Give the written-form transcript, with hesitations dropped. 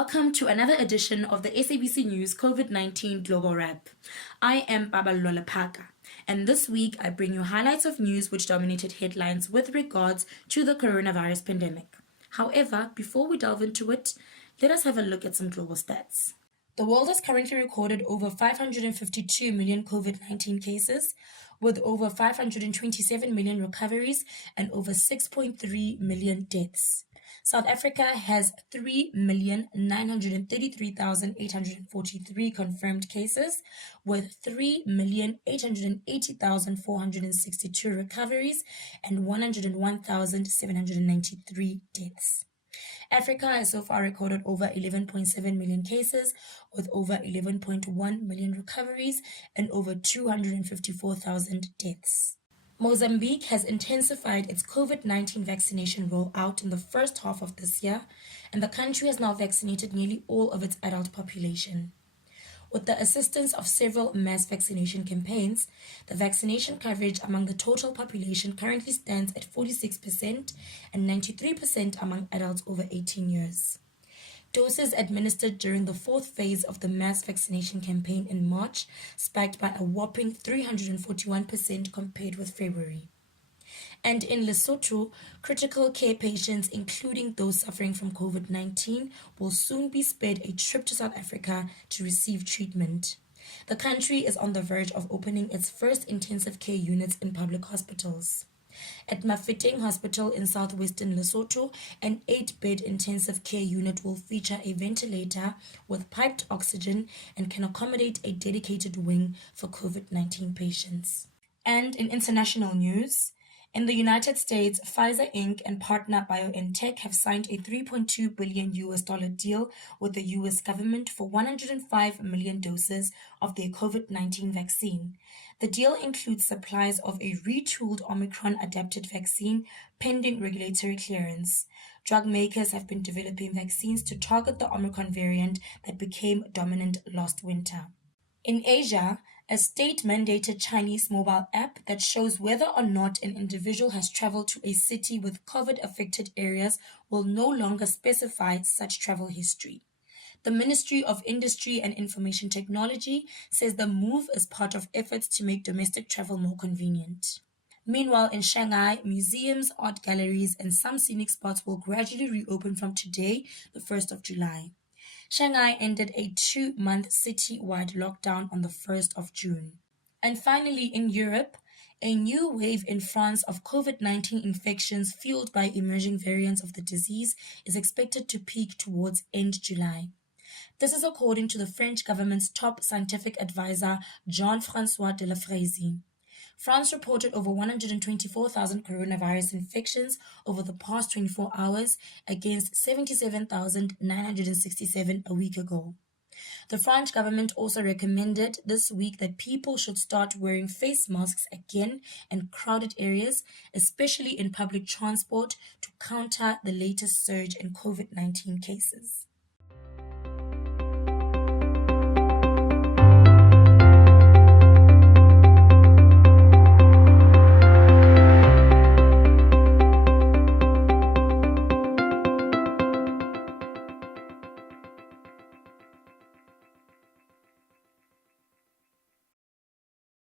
Welcome to another edition of the SABC News COVID-19 Global Wrap. I am Babalula Paka, and this week I bring you highlights of news which dominated headlines with regards to the coronavirus pandemic. However, before we delve into it, let us have a look at some global stats. The world has currently recorded over 552 million COVID-19 cases, with over 527 million recoveries and over 6.3 million deaths. South Africa has 3,933,843 confirmed cases, with 3,880,462 recoveries and 101,793 deaths. Africa has so far recorded over 11.7 million cases, with over 11.1 million recoveries and over 254,000 deaths. Mozambique has intensified its COVID-19 vaccination rollout in the first half of this year, and the country has now vaccinated nearly all of its adult population. With the assistance of several mass vaccination campaigns, the vaccination coverage among the total population currently stands at 46% and 93% among adults over 18 years. Doses administered during the fourth phase of the mass vaccination campaign in March spiked by a whopping 341% compared with February. And in Lesotho, critical care patients, including those suffering from COVID-19, will soon be spared a trip to South Africa to receive treatment. The country is on the verge of opening its first intensive care units in public hospitals. At Mafeteng Hospital in southwestern Lesotho, an 8-bed intensive care unit will feature a ventilator with piped oxygen and can accommodate a dedicated wing for COVID-19 patients. And in international news, in the United States, Pfizer Inc. and partner BioNTech have signed a $3.2 billion deal with the U.S. government for 105 million doses of their COVID-19 vaccine. The deal includes supplies of a retooled Omicron-adapted vaccine pending regulatory clearance. Drug makers have been developing vaccines to target the Omicron variant that became dominant last winter. In Asia, a state-mandated Chinese mobile app that shows whether or not an individual has traveled to a city with COVID-affected areas will no longer specify such travel history. The Ministry of Industry and Information Technology says the move is part of efforts to make domestic travel more convenient. Meanwhile, in Shanghai, museums, art galleries, and some scenic spots will gradually reopen from today, the 1st of July. Shanghai ended a 2-month city-wide lockdown on the 1st of June. And finally, in Europe, a new wave in France of COVID-19 infections fueled by emerging variants of the disease is expected to peak towards end July. This is according to the French government's top scientific advisor, Jean-François de la Frézy. France reported over 124,000 coronavirus infections over the past 24 hours against 77,967 a week ago. The French government also recommended this week that people should start wearing face masks again in crowded areas, especially in public transport, to counter the latest surge in COVID-19 cases.